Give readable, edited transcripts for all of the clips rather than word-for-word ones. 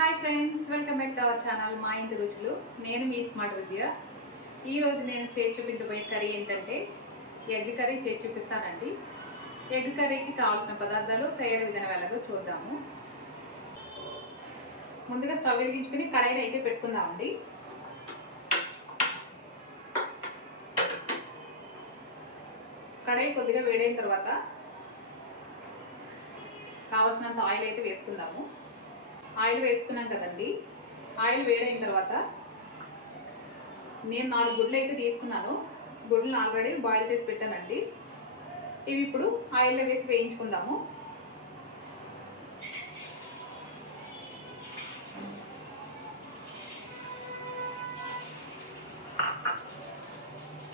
Hi friends, welcome back to our channel మా ఇంటి రుచులు. నేను మీ స్మార్ట్ విజయ. ఈరోజు నేను చేసి చూపించబోయే కర్రీ ఏంటంటే ఎగ్ కర్రీ చేసి చూపిస్తానండి. ఎగ్ కర్రీకి కావాల్సిన పదార్థాలు తయారు విధానం ఎలాగో చూద్దాము. ముందుగా స్టవ్ వెలిగించుకుని కడాయిని అయితే పెట్టుకుందామండి. కడాయి కొద్దిగా వేడైన తర్వాత కావాల్సినంత ఆయిల్ అయితే వేసుకుందాము. ఆయిల్ వేసుకున్నాం కదండి. ఆయిల్ వేడైన తర్వాత నేను 4 గుడ్లు అయితే తీసుకున్నాను. గుడ్లను ఆల్రెడీ బాయిల్ చేసి పెట్టానండి. ఇవి ఇప్పుడు ఆయిల్లో వేసి వేయించుకుందాము.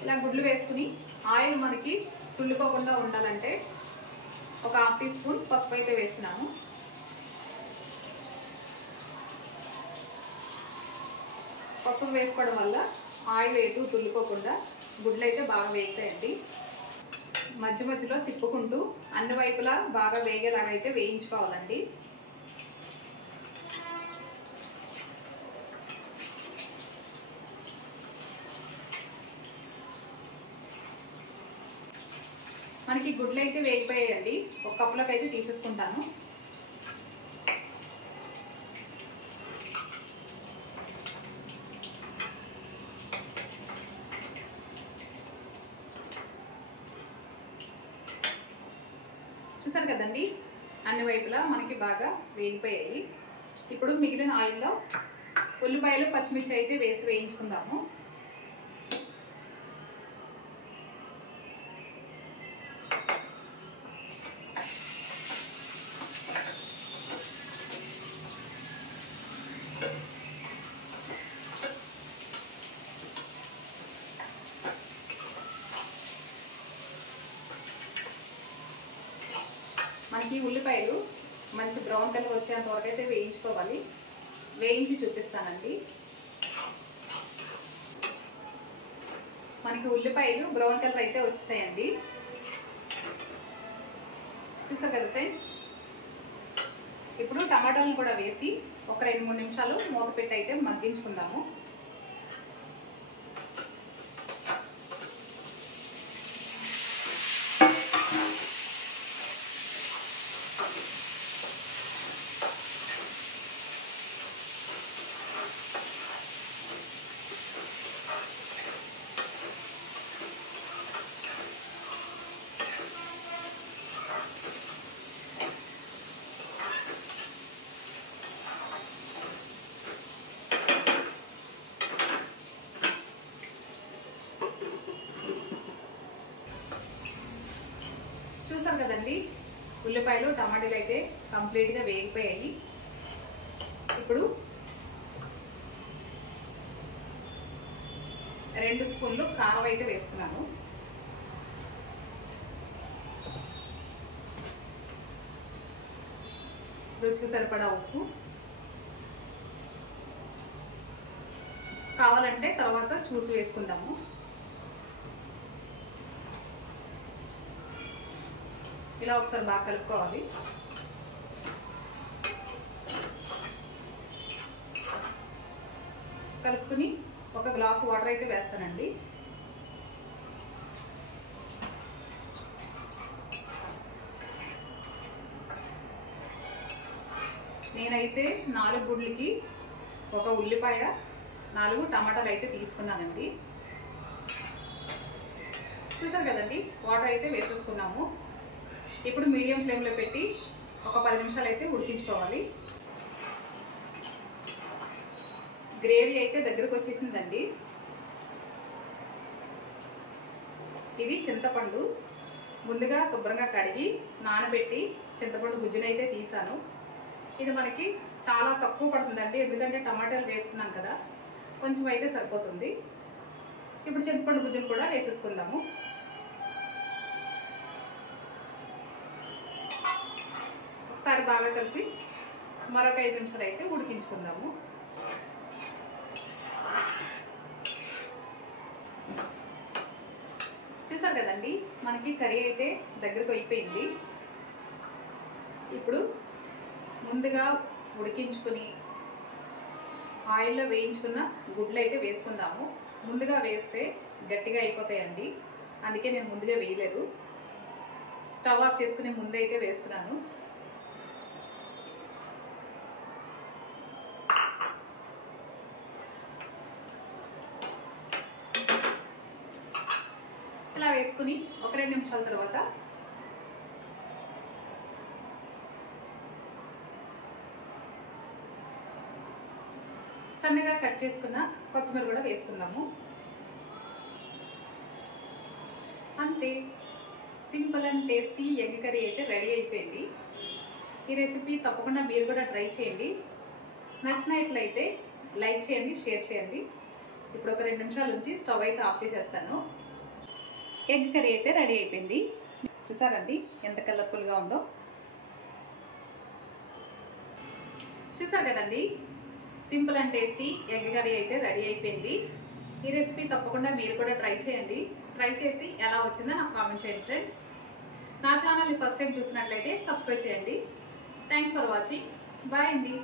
ఇలా గుడ్లు వేసుకుని ఆయిల్ మనకి తుల్లిపోకుండా ఉండాలంటే ఒక 1/2 టీ స్పూన్ పసుపు అయితే వేస్తున్నాను. పసుపు వేసుకోవడం వల్ల ఆయిల్ ఎటు తుల్లిపోకుండా గుడ్లు అయితే బాగా వేగుతాయండి. మధ్య మధ్యలో తిప్పుకుంటూ అన్ని వైపులా బాగా వేగేలాగా అయితే వేయించుకోవాలండి. మనకి గుడ్లు అయితే వేగిపోయాయండి. ఒక కప్పులోకి అయితే తీసేసుకుంటాను. చూసారు కదండి, అన్ని వైపులా మనకి బాగా వేగిపోయాయి. ఇప్పుడు మిగిలిన ఆయిల్లో ఉల్లిపాయలు పచ్చిమిర్చి అయితే వేసి వేయించుకుందాము. మనకి ఉల్లిపాయలు మంచి బ్రౌన్ కలర్ వచ్చేంత వరకు అయితే వేయించుకోవాలి. వేయించి చూపిస్తానండి. మనకి ఉల్లిపాయలు బ్రౌన్ కలర్ అయితే వచ్చేసాయండి. చూసారు కదా ఫ్రెండ్స్. ఇప్పుడు టమాటాలను కూడా వేసి ఒక 2-3 నిమిషాలు మూత పెట్టి అయితే మగ్గించుకుందాము. చూసారు కదండి, ఉల్లిపాయలు టమాటాలు అయితే కంప్లీట్గా వేగిపోయాయి. ఇప్పుడు 2 స్పూన్లు కారం అయితే వేస్తున్నాను. రుచికి సరిపడా ఉప్పు, కావాలంటే తర్వాత చూసి వేసుకుందాము. ఇలా ఒకసారి బాగా కలుపుకోవాలి. కలుపుకుని ఒక గ్లాసు వాటర్ అయితే వేస్తానండి. నేనైతే 4 గుడ్లకి 1 ఉల్లిపాయ 4 టమాటాలు అయితే తీసుకున్నానండి. చూసారు కదండి, వాటర్ అయితే వేసేసుకున్నాము. ఇప్పుడు మీడియం ఫ్లేమ్లో పెట్టి ఒక 10 నిమిషాలు అయితే ఉడికించుకోవాలి. గ్రేవీ అయితే దగ్గరకు వచ్చేసిందండి. ఇది చింతపండు ముందుగా శుభ్రంగా కడిగి నానబెట్టి చింతపండు గుజ్జునైతే తీసాను. ఇది మనకి చాలా తక్కువ పడుతుందండి, ఎందుకంటే టమాటాలు వేసుకున్నాం కదా, కొంచెం అయితే సరిపోతుంది. ఇప్పుడు చింతపండు గుజ్జును కూడా వేసేసుకుందాము. ఒకసారి బాగా కలిపి మరొక 5 నిమిషాలు అయితే ఉడికించుకుందాము. చూసారు కదండి, మనకి కర్రీ అయితే దగ్గరకు అయిపోయింది. ఇప్పుడు ముందుగా ఉడికించుకుని ఆయిల్లో వేయించుకున్న గుడ్లు అయితే వేసుకుందాము. ముందుగా వేస్తే గట్టిగా అయిపోతాయండి, అందుకే నేను ముందుగా వేయలేదు. స్టవ్ ఆఫ్ చేసుకునే ముందు అయితే వేస్తున్నాను. ఇలా వేసుకుని ఒక 2 నిమిషాల తర్వాత సన్నగా కట్ చేసుకున్న కొత్తిమీర కూడా వేసుకుందాము. అంతే, simple and tasty egg curry అయితే రెడీ అయిపోయింది. ఈ రెసిపీ తప్పకుండా మీరు కూడా ట్రై చేయండి. నచ్చినట్లయితే లైక్ చేయండి, షేర్ చేయండి. ఇప్పుడు ఒక 2 నిమిషాల నుంచి స్టవ్ అయితే ఆఫ్ చేసేస్తాను. ఎగ్ కర్రీ అయితే రెడీ అయిపోయింది. చూసారండి ఎంత కలర్ఫుల్గా ఉందో. చూసారు కదండి, simple and tasty egg curry అయితే రెడీ అయిపోయింది. ఈ రెసిపీ తప్పకుండా మీరు కూడా ట్రై చేయండి. ట్రై చేసి ఎలా వచ్చిందో నాకు కామెంట్ చేయండి ఫ్రెండ్స్. నా ఛానల్ని ఫస్ట్ టైం చూసినట్లయితే సబ్స్క్రైబ్ చేయండి. Thanks for watching. బాయ్ అండి.